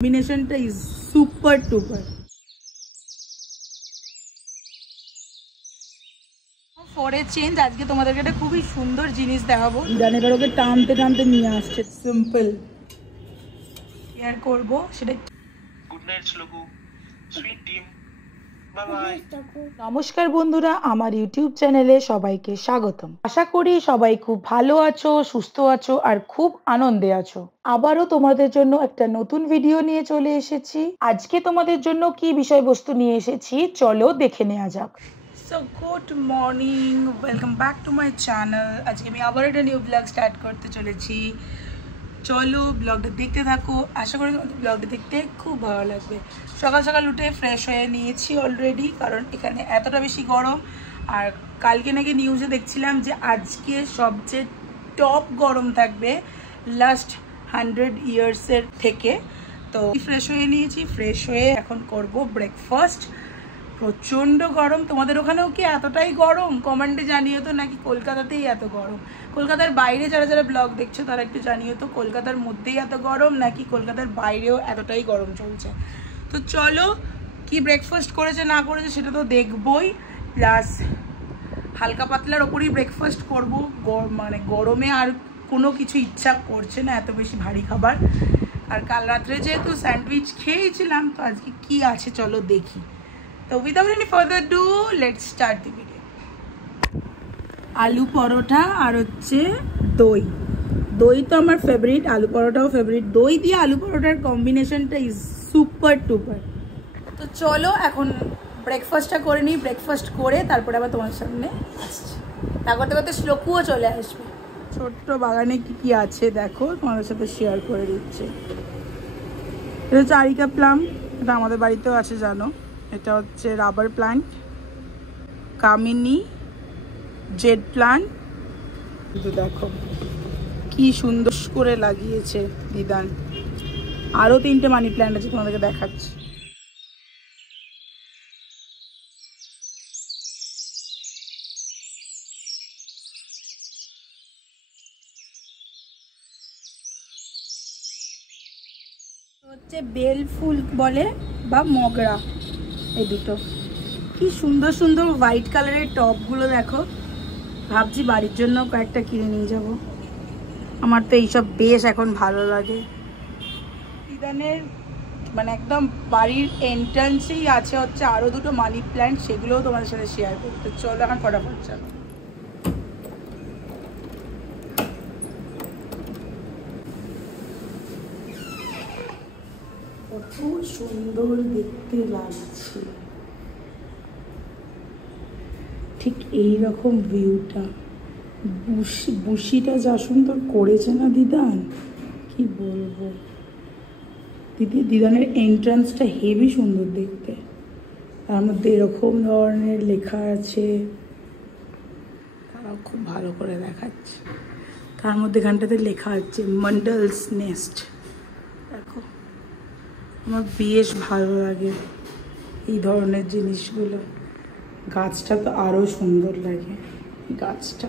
কম্বিনেশনটা is super টুপার। ফরে change আজকে তোমাদেরকে একটা খুবই সুন্দর জিনিস দেখাবো। ইদানে কারোকে টানতে টানতে নিয়ে আসছে, সিম্পল কেয়ার করবো সেটা। Good night Shloku, sweet team, bye bye. নমস্কার বন্ধুরা, আমার ইউটিউব চ্যানেলে সবাইকে স্বাগতম। আশা করি সবাই খুব ভালো আছো, সুস্থ আছো আর খুব আনন্দে আছো। আবারও তোমাদের জন্য একটা নতুন ভিডিও নিয়ে চলে এসেছি। আজকে তোমাদের জন্য কি বিষয়বস্তু নিয়ে এসেছি চলো দেখে নেওয়া যাক। So good morning, welcome back to my channel. আজকে আমি আবার একটা নিউ ব্লগ স্টার্ট করতে চলেছি। চলো ব্লগটা দেখতে থাকো, আশা করি তোমাদের ব্লগটা দেখতে খুব ভালো লাগবে। সকাল সকাল উঠে ফ্রেশ হয়ে নিয়েছি অলরেডি, কারণ এখানে এতটা বেশি গরম। আর কালকে নাকি নিউজে দেখছিলাম যে আজকে সবচেয়ে টপ গরম থাকবে লাস্ট 100 ইয়ার্সের থেকে। তো ফ্রেশ হয়ে নিয়েছি, ফ্রেশ হয়ে এখন করব ব্রেকফাস্ট। প্রচণ্ড গরম। তোমাদের ওখানেও কি এতটাই গরম? কমেন্টে জানিও তো, নাকি কলকাতাতেই এত গরম? কলকাতার বাইরে যারা যারা ব্লগ দেখছো তারা একটু জানিও তো, কলকাতার মধ্যেই এত গরম নাকি কলকাতার বাইরেও এতটাই গরম চলছে। তো চলো কি ব্রেকফাস্ট করেছে না করেছে সেটা তো দেখবই, প্লাস হালকা পাতলার ওপরই ব্রেকফাস্ট করবো। মানে গরমে আর কোনো কিছু ইচ্ছা করছে না এত বেশি ভারী খাবার। আর কাল রাত্রে যেহেতু স্যান্ডউইচ খেয়েছিলাম, তো আজকে কি আছে চলো দেখি। তো without any further do let's start the video. আলু পরোটা আর হচ্ছে দই। দই তো আমার ফেভারিট, আলু পরোটাও ফেভারিট। দই দিয়ে আলু পরোটার কম্বিনেশনটা ইজ সুপার টুপার। তো চলো এখন ব্রেকফাস্টটা করে নিই। ব্রেকফাস্ট করে তারপরে আবার তোমার সামনে আসছি। তা করতে করতে শ্লোকুও চলে আসবে। ছোট্ট বাগানে কি কি আছে দেখো, তোমাদের সাথে শেয়ার করে দিচ্ছে। এটা হচ্ছে আরিকা প্লাম, এটা আমাদের বাড়িতেও আছে জানো। এটা হচ্ছে রাবার প্লান্ট, কামিনী জেড প্লান্ট। কিন্তু দেখো কি সুন্দর করে লাগিয়েছে দিদান। আরও 3টে মানি প্ল্যান্ট আছে, তোমাদেরকে দেখাচ্ছি। হচ্ছে বেল ফুল বলে বা মগরা, এই দুটো। কি সুন্দর সুন্দর হোয়াইট কালারের টপগুলো দেখো। ভাবছি বাড়ির জন্য কয়েকটা কিনে নিয়ে যাব। আমার তো এইসব বেশ এখন ভালো লাগে। দিদানের মানে একদম বাড়ির এন্ট্রান্সেই আছে হচ্ছে আরও 2টো মানি প্ল্যান্ট, সেগুলোও তোমাদের সাথে শেয়ার করতে। চলো এখন ফটাফট চলো। কত সুন্দর দেখতে লাগছে, ঠিক এই রকম ভিউটা। বুশিটা যা সুন্দর করেছে না দিদান, কি বলবো। দিদানের এন্ট্রান্সটা হেভি সুন্দর দেখতে। তার মধ্যে এরকম ধরনের লেখা আছে, তারাও খুব ভালো করে দেখাচ্ছে। তার মধ্যে এখানটাতে লেখা আছে মন্ডলস নেস্ট। দেখো আমার বেশ ভালো লাগে এই ধরনের জিনিসগুলো। গাছটা তো আরও সুন্দর লাগে গাছটা।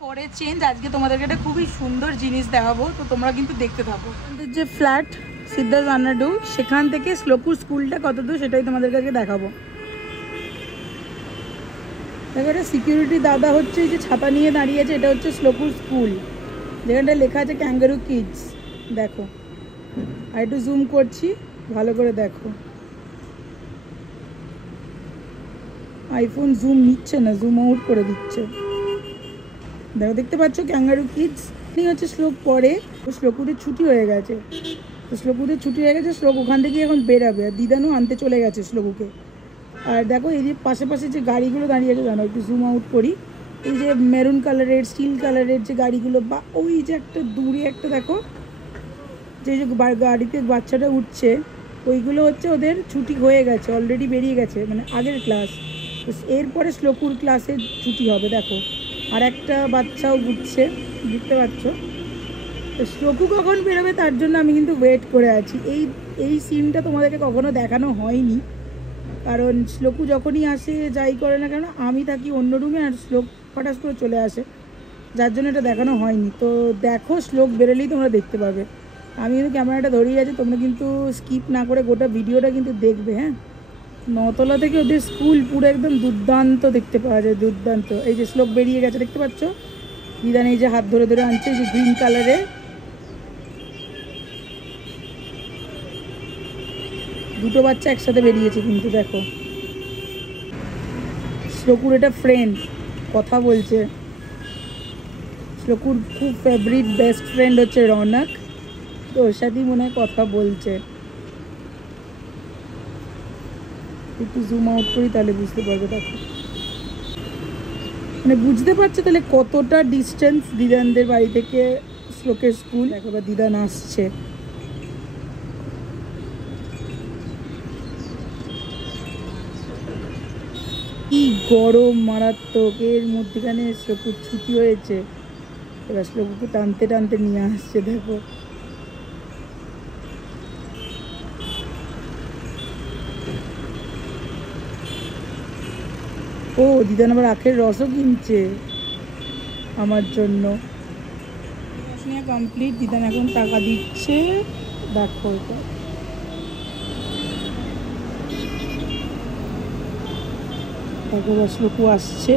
ফরে চেঞ্জ আজকে তোমাদেরকে একটা খুবই সুন্দর জিনিস দেখাবো, তো তোমরা কিন্তু দেখতে থাকো। আমাদের যে ফ্ল্যাট সিদ্ধার্থ আনাডু, সেখান থেকে শ্লোকুর স্কুলটা কত দূর সেটাই তোমাদের কাছে দেখাবো। দেখো এটা সিকিউরিটি দাদা হচ্ছে এই যে ছাতা নিয়ে দাঁড়িয়েছে, এটা হচ্ছে শ্লোকুর স্কুল, যেখানটা লেখা আছে ক্যাঙ্গারু কিডস। দেখো আর একটু জুম করছি, ভালো করে দেখো। আইফোন জুম নিচ্ছে না, জুম আউট করে দিচ্ছে। দেখো দেখতে পাচ্ছ ক্যাঙ্গারু কিডস। এই হচ্ছে শ্লোক পরে, শ্লোকুদের ছুটি হয়ে গেছে। তো শ্লোকুদের ছুটি হয়ে গেছে, শ্লোক ওখান থেকে এখন বেরাবে। আর দিদানও আনতে চলে গেছে শ্লোকুকে। আর দেখো এই যে পাশে পাশে যে গাড়িগুলো দাঁড়িয়ে আছে জানো, একটু জুম আউট করি। এই যে মেরুন কালারের, স্টিল কালারের যে গাড়িগুলো, বা ওই যে একটা দূরে একটা দেখো যে গাড়িতে বাচ্চাটা উঠছে, ওইগুলো হচ্ছে ওদের ছুটি হয়ে গেছে, অলরেডি বেরিয়ে গেছে, মানে আগের ক্লাস। তো এরপরে শ্লোকুর ক্লাসের ছুটি হবে। দেখো আর একটা বাচ্চাও ঘুরছে, দেখতে পাচ্ছ। তো শ্লোকু কখন বেরোবে তার জন্য আমি কিন্তু ওয়েট করে আছি। এই সিনটা তোমাদেরকে কখনো দেখানো হয়নি, কারণ শ্লোকু যখনই আসে যাই করে না কেন আমি থাকি অন্য রুমে, আর শ্লোক হঠাৎ করে চলে আসে, যার জন্য এটা দেখানো হয়নি। তো দেখো শ্লোক বেরোলেই তোমরা দেখতে পাবে। আমি কিন্তু ক্যামেরাটা ধরিয়ে আছি, তোমরা কিন্তু স্কিপ না করে গোটা ভিডিওটা কিন্তু দেখবে। হ্যাঁ, 9তলা থেকে ওদের স্কুল পুরো একদম দুর্দান্ত দেখতে পাওয়া যায়, দুর্দান্ত। এই যে শ্লোক বেরিয়ে গেছে, দেখতে পাচ্ছ? দিদান এই যে হাত ধরে ধরে আনছে, যে গ্রিন কালারে। দুটো বাচ্চা একসাথে বেরিয়েছে কিন্তু দেখো। শ্লোকুর এটা ফ্রেন্ড, কথা বলছে। শ্লোকুর খুব ফেভারিট বেস্ট ফ্রেন্ড হচ্ছে রৌনক, তো ওর সাথেই মনে হয় কথা বলছে। একটু জুম আউট করি তাহলে বুঝতে পারবে। দেখো, মানে বুঝতে পারছো তাহলে কতটা ডিস্টেন্স দিদানদের বাড়ি থেকে শ্লোকের স্কুল। দেখো বা দিদান আসছে। কি গরম মারাত্মক, এর মধ্যেখানে শ্লোকুর ছুটি হয়েছে, এবার শ্লোকুকে টানতে টানতে নিয়ে আসছে। দেখো ও দিদান আবার আখের রসও কিনছে আমার জন্য। কমপ্লিট, দিদান এখন টাকা দিচ্ছে। দেখো এটা দেখো, শ্লোকু আসছে।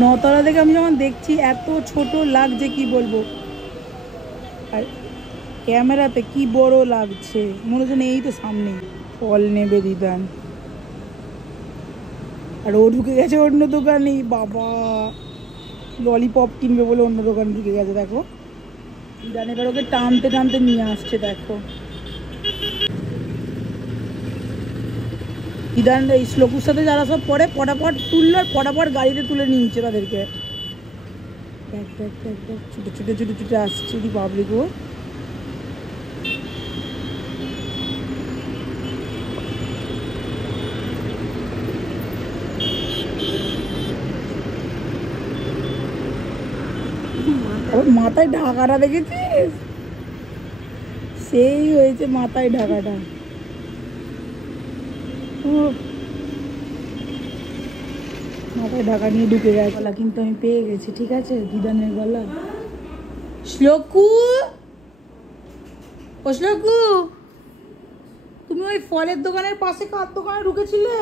নতলা থেকে আমি যখন দেখছি এত ছোট লাগছে কি বলবো, আর ক্যামেরাতে কি বড় লাগছে, মনে হচ্ছে এই তো সামনে। ফল নেবে দিদান, আর ও ঢুকে গেছে অন্য দোকানে। বাবা, ললিপপ কিনবে বলে অন্য দোকানে ঢুকে গেছে। দেখো দিদান এবার ওকে টানতে টানতে নিয়ে আসছে। দেখো দিদান এই শ্লোকুর সাথে যারা সব পড়ে পটাপট তুললো, আর পটাপট গাড়িতে তুলে নিয়েছে তাদেরকে। দেখ দেখ দেখ দেখ, ছুটে ছুটে ছুটে ছুটে আসছে। দি বাবলি গো, মাথায় ঢাকাটা দেখেছিস? সেই হয়েছে মাথায় ঢাকাটা। মাথায় ঢাকা নিয়ে ঢুকে যায়। গলা কিন্তু আমি পেয়ে গেছি, ঠিক আছে, দিদানের গলা। শ্লোকু, ও শ্লোকু, তুমি ওই ফলের দোকানের পাশে কার দোকানে ঢুকেছিলে?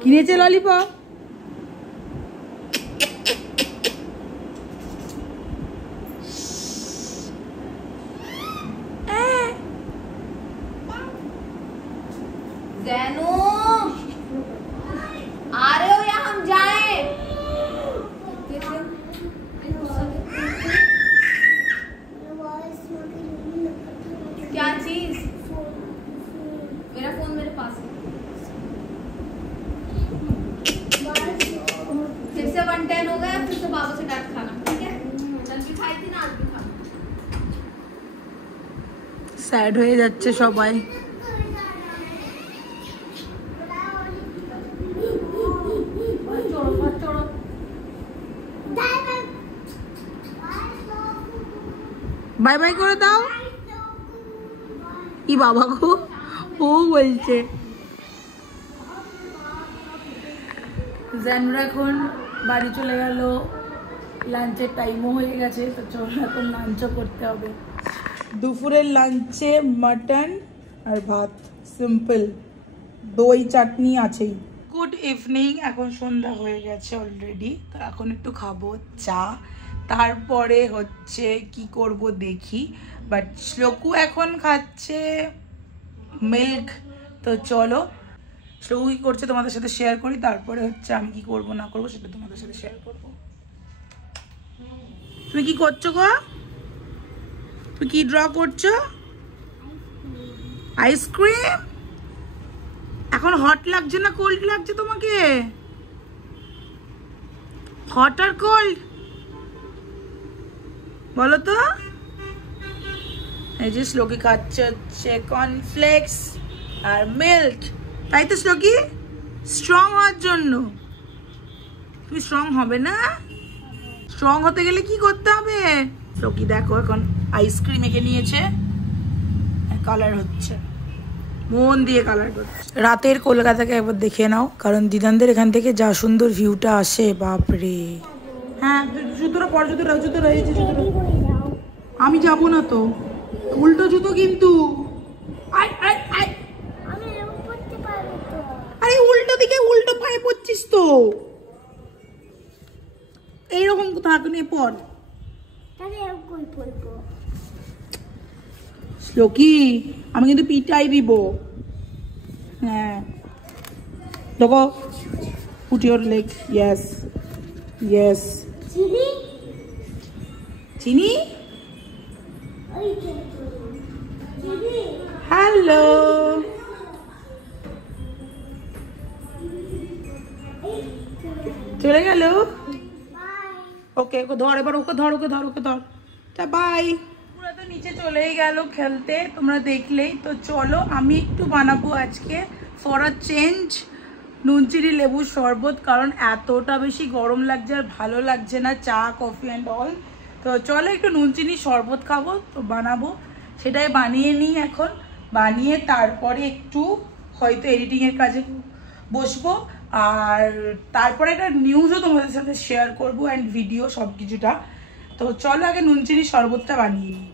কিনেছে ললিপপ? ज़ैनू, आ रहे हो या हम जाएं? क्या चीज? मेरा फोन मेरे पास है। फिर से 110 हो गया, फिर से बाबा से डांट खाना, ठीक है? कल भी खाई थी ना, आज भी खाना। স্যাড হয়ে যাচ্ছে সবাই। বাই বাই করে দাও। কি বাবা গো, ও বলছে। জানুরা এখন বাড়ি চলে গেল, লাঞ্চের টাইমও হয়ে গেছে, তো চলো এখন লাঞ্চও করতে হবে। দুপুরের লাঞ্চে মাটন আর ভাত, সিম্পল, দই চাটনি আছেই। গুড ইভিনিং, এখন সন্ধ্যা হয়ে গেছে অলরেডি, তো এখন একটু খাবো চা, তারপরে হচ্ছে কি করব দেখি। বাট শ্লোকু এখন খাচ্ছে মিল্ক, তো চলো শ্লোকু কী করছে তোমাদের সাথে শেয়ার করি, তারপরে হচ্ছে আমি কি করব না করবো সেটা তোমাদের সাথে শেয়ার করব। তুমি কি করছো গো? তুমি কি ড্র করছো? আইসক্রিম? এখন হট লাগছে না কোল্ড লাগছে তোমাকে? হট আর কোল্ড বলো তো? এই যে শ্লোকি খাচ্ছে হচ্ছে কর্নফ্লেক্স আর মিল্ক, তাই তো শ্লোকি? স্ট্রং হওয়ার জন্য। তুমি স্ট্রং হবে না? স্ট্রং হতে গেলে কি করতে হবে? শ্লোকি দেখো এখন আইসক্রিম এঁকে নিয়েছে, কালার হচ্ছে, মন দিয়ে কালার করছে। রাতের কলকাতাকে একবার দেখে নাও, কারণ দিদানদের এখান থেকে যা সুন্দর ভিউটা আসে, বাপরে। হ্যাঁ জুতোটা পর, জুতোটা এই যে জুতোটা। আমি যাব না তো, উল্টো জুতো কিন্তু। আরে উল্টো দিকে উল্টো পায়ে পড়ছিস তো, এইরকম থাক নিয়ে পর। শ্লোকি আমি কিন্তু পিটাই দিব। হ্যাঁ দেখো, put your leg, yes yes. চিনি হ্যালো, চলে গেল। ওকে ওকে ধর, এবার ওকে ধর, ওকে ধর, ওকে ধর। তা বাই। পুরো তো নিচে চলেই গেল খেলতে, তোমরা দেখলেই তো। চলো আমি একটু বানাবো আজকে ফর আ চেঞ্জ নুন চিনি লেবুর শরবত, কারণ এতটা বেশি গরম লাগছে আর ভালো লাগছে না চা কফি অ্যান্ড অল। তো চলো একটু নুন চিনির শরবত খাবো, তো বানাবো, সেটাই বানিয়ে নিই এখন। বানিয়ে তারপরে একটু হয়তো এডিটিংয়ের কাজে বসবো, আর তারপরে একটা নিউজও তোমাদের সাথে শেয়ার করবো অ্যান্ড ভিডিও সব কিছুটা। তো চলো আগে নুন চিনির শরবতটা বানিয়ে নিই।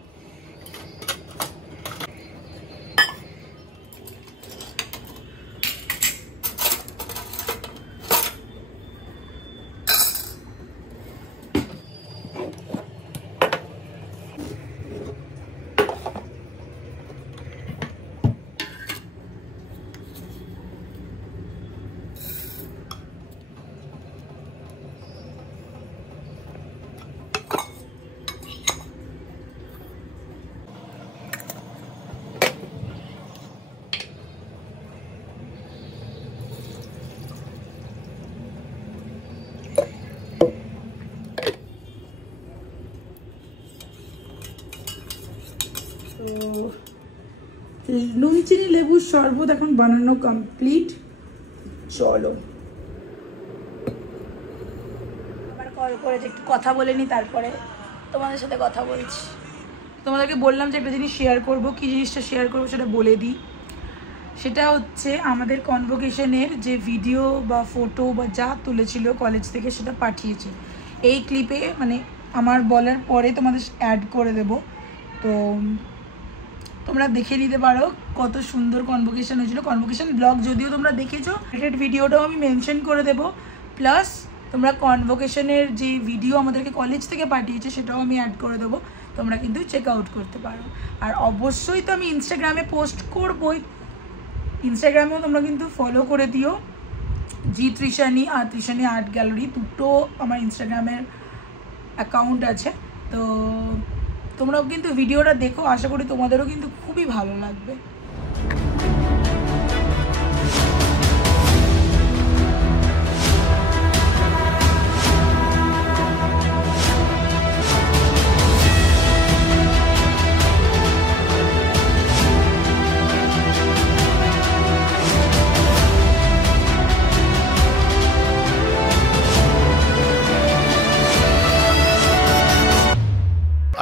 নুন চিনি লেবুর শরবত এখন বানানো কমপ্লিট। চলো আবার কল করেছে, একটু কথা বলে নি, তারপরে তোমাদের সাথে কথা বলছি। তোমাদেরকে বললাম যে একটা জিনিস শেয়ার করবো, কি জিনিসটা শেয়ার করবো সেটা বলে দিই। সেটা হচ্ছে আমাদের কনভোকেশনের যে ভিডিও বা ফটো বা যা তুলেছিল কলেজ থেকে, সেটা পাঠিয়েছে। এই ক্লিপে মানে আমার বলার পরে তোমাদের অ্যাড করে দেব, তো তোমরা দেখে নিতে পারো কত সুন্দর কনভোকেশন হয়েছিল। কনভোকেশন ব্লগ যদিও তোমরা দেখেছো, রিলেটেড ভিডিওটাও আমি মেনশন করে দেবো, প্লাস তোমরা কনভোকেশনের যে ভিডিও আমাদেরকে কলেজ থেকে পাঠিয়েছে সেটাও আমি অ্যাড করে দেবো, তোমরা কিন্তু চেক আউট করতে পারো। আর অবশ্যই তো আমি ইনস্টাগ্রামে পোস্ট করবোই, ইনস্টাগ্রামেও তোমরা কিন্তু ফলো করে দিও। জি ত্রিশানি আর ত্রিশানি আর্ট গ্যালারি দুটো আমার ইনস্টাগ্রামের অ্যাকাউন্ট আছে। তো তোমরাও কিন্তু ভিডিওটা দেখো, আশা করি তোমাদেরও কিন্তু খুবই ভালো লাগবে।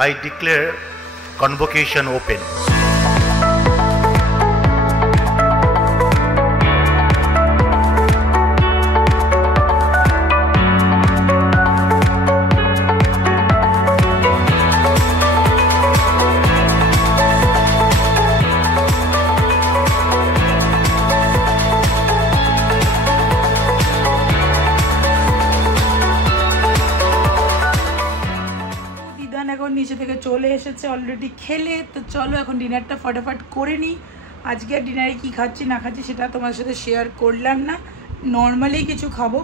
I declare convocation open. নিচে থেকে চলে এসেছে অলরেডি খেলে। তো চলো এখন ডিনারটা ফটাফট করে নিই। আজকে ডিনারে কি খাচ্ছি না খাচ্ছি সেটা তোমার সাথে শেয়ার করলাম না, নর্মালি কিছু খাবো।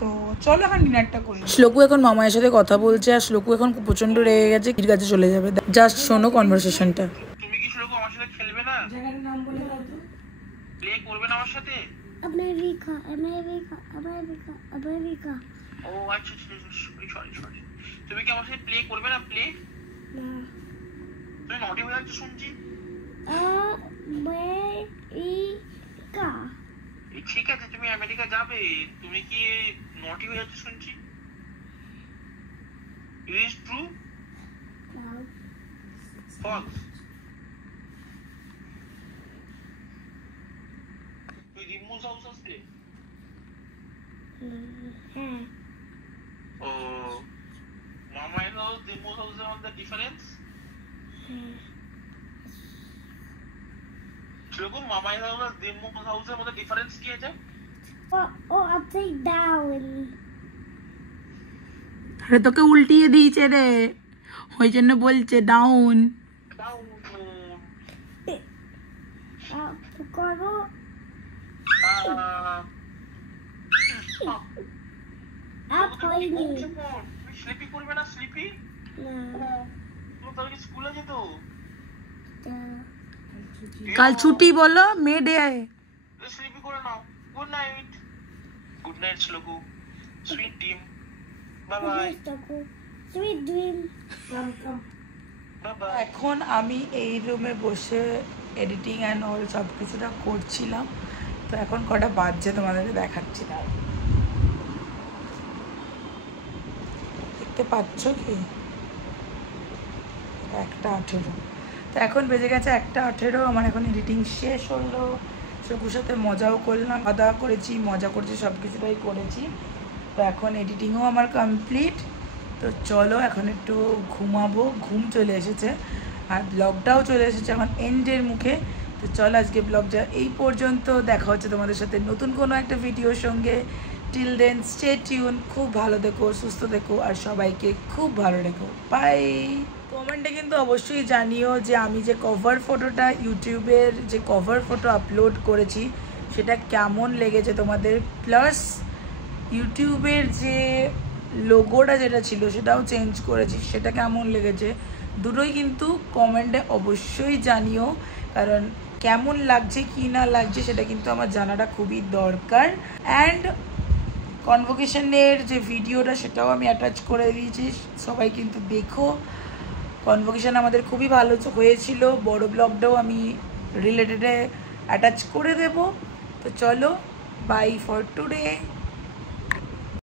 তো চলো এখন ডিনারটা করি। শ্লোকু এখন মামায়ের সাথে কথা বলছে, আর শ্লোকু এখন প্রচন্ড রেগে গেছে, কির কাছে চলে যাবে। জাস্ট শোনো কনভারসেশনটা। তুমি কি শ্লোকু আমার সাথে খেলবে না? জায়গাটার নাম বলে দাও তো। প্লে করবে না আমার সাথে? America America America America. Oh আচ্ছা, সরি। তুমি কি আমার সাথে প্লে করবে না? প্লে না তুমি নটি হয়ে যাচ্ছ শুনছি। ঠিক আছে, তুমি আমেরিকা যাবে, তুমি কি নটি হয়ে যাচ্ছ শুনছি। It is true false? তুই রিমুভ হাউস আসতে? ও মামা ইন হাউস রিমুভ হাউসের মধ্যে ডিফারেন্স কিরকম? মামা ইন হাউস রিমুভ হাউসের মধ্যে ডিফারেন্স কি আছে? upside down. আরে তোকে উল্টিয়ে দিয়েছে রে, ওই জন্য বলছে ডাউন। করো আপ হয়নি। স্লিপি করবে না? স্লিপি তুমি স্কুলে যেত? কাল ছুটি বলো, মে ডে। স্লিপি করে নাও। Good night. Good night Shloku. Sweet dream. Bye bye. Sweet dream. Bye bye. এখন আমি এই রুমে বসে এডিটিং অ্যান্ড অল সব কিছুটা করছিলাম। তো এখন কটা বাজছে তোমাদেরকে দেখাচ্ছি না। দেখতে পাচ্ছ কি? 1:18। তো এখন বেজে গেছে 1:18। আমার এখন এডিটিং শেষ হলো। সবুর সাথে মজাও করলাম, খাওয়া দাওয়া করেছি, মজা করছি, সব কিছুটাই করেছি। তো এখন এডিটিংও আমার কমপ্লিট। তো চলো এখন একটু ঘুমাবো, ঘুম চলে এসেছে, আর ব্লগটাও চলে এসেছে এখন এন্ডের মুখে। তো চলো আজকে ব্লগটা এই পর্যন্ত। দেখা হচ্ছে তোমাদের সাথে নতুন কোনো একটা ভিডিওর সঙ্গে। Till then stay tune. খুব ভালো দেখো, সুস্থ দেখো, আর সবাইকে খুব ভালো রেখো। বাই। কমেন্টে কিন্তু অবশ্যই জানিও যে আমি যে কভার ফটোটা, ইউটিউবের যে কভার ফটো আপলোড করেছি সেটা কেমন লেগেছে তোমাদের, প্লাস ইউটিউবের যে লোগোটা যেটা ছিল সেটাও চেঞ্জ করেছি, সেটা কেমন লেগেছে। দুটোই কিন্তু কমেন্টে অবশ্যই জানিও, কারণ কেমন লাগছে কি না লাগছে সেটা কিন্তু আমার জানাটা খুবই দরকার। অ্যান্ড কনভোকেশনের যে ভিডিওটা সেটাও আমি অ্যাটাচ করে দিয়েছি, সবাই কিন্তু দেখো। কনভোকেশন আমাদের খুবই ভালো হয়েছিল, বড় ব্লগটাও আমি রিলেটেডে অ্যাটাচ করে দেব। তো চলো, বাই ফর টুডে।